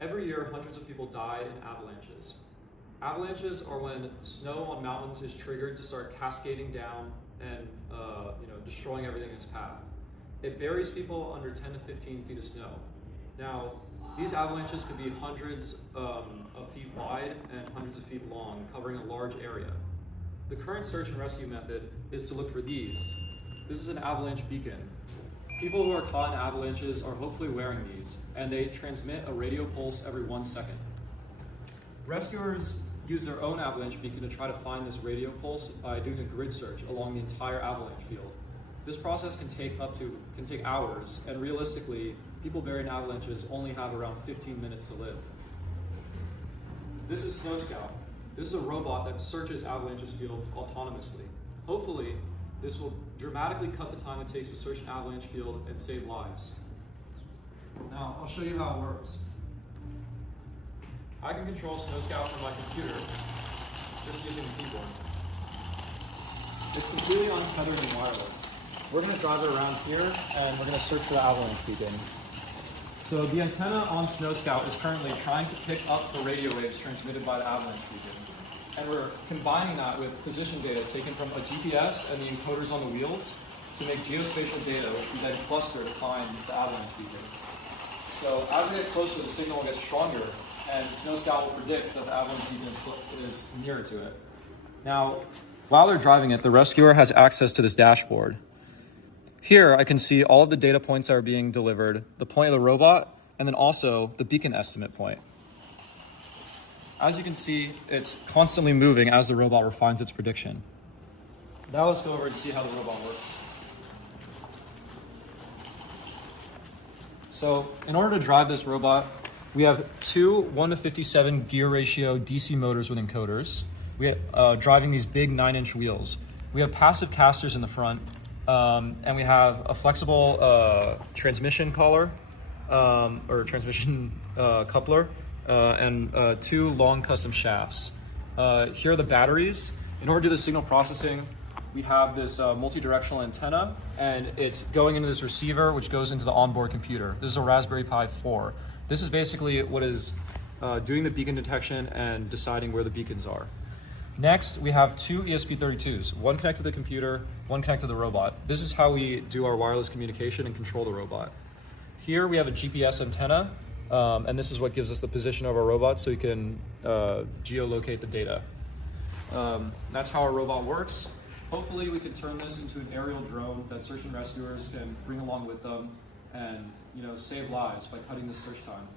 Every year, hundreds of people die in avalanches. Avalanches are when snow on mountains is triggered to start cascading down and destroying everything in its path. It buries people under 10 to 15 feet of snow. Now, these avalanches could be hundreds of feet wide and hundreds of feet long, covering a large area. The current search and rescue method is to look for these. This is an avalanche beacon. People who are caught in avalanches are hopefully wearing these, and they transmit a radio pulse every 1 second. Rescuers use their own avalanche beacon to try to find this radio pulse by doing a grid search along the entire avalanche field. This process can take hours, and realistically, people buried in avalanches only have around 15 minutes to live. This is SnoScout. This is a robot that searches avalanches fields autonomously. Hopefully, this will dramatically cut the time it takes to search an avalanche field and save lives. Now, I'll show you how it works. I can control SnoScout from my computer just using the keyboard. It's completely untethered and wireless. We're going to drive it around here and we're going to search for the avalanche beacon. So the antenna on SnoScout is currently trying to pick up the radio waves transmitted by the avalanche beacon. And we're combining that with position data taken from a GPS and the encoders on the wheels to make geospatial data, which we then cluster to find the avalanche beacon. So as we get closer, the signal will get stronger, and SnoScout will predict that the avalanche beacon is nearer to it. Now, while they're driving it, the rescuer has access to this dashboard. Here, I can see all of the data points that are being delivered, the point of the robot, and then also the beacon estimate point. As you can see, it's constantly moving as the robot refines its prediction. Now let's go over and see how the robot works. So in order to drive this robot, we have two 1:57 gear ratio DC motors with encoders. We have driving these big 9-inch wheels. We have passive casters in the front, and we have a flexible transmission collar or transmission coupler. And two long custom shafts. Here are the batteries. In order to do the signal processing, we have this multi-directional antenna, and it's going into this receiver, which goes into the onboard computer. This is a Raspberry Pi 4. This is basically what is doing the beacon detection and deciding where the beacons are. Next, we have two ESP32s, one connected to the computer, one connected to the robot. This is how we do our wireless communication and control the robot. Here we have a GPS antenna, and this is what gives us the position of our robot so we can geolocate the data. That's how our robot works. Hopefully we can turn this into an aerial drone that search and rescuers can bring along with them and save lives by cutting the search time.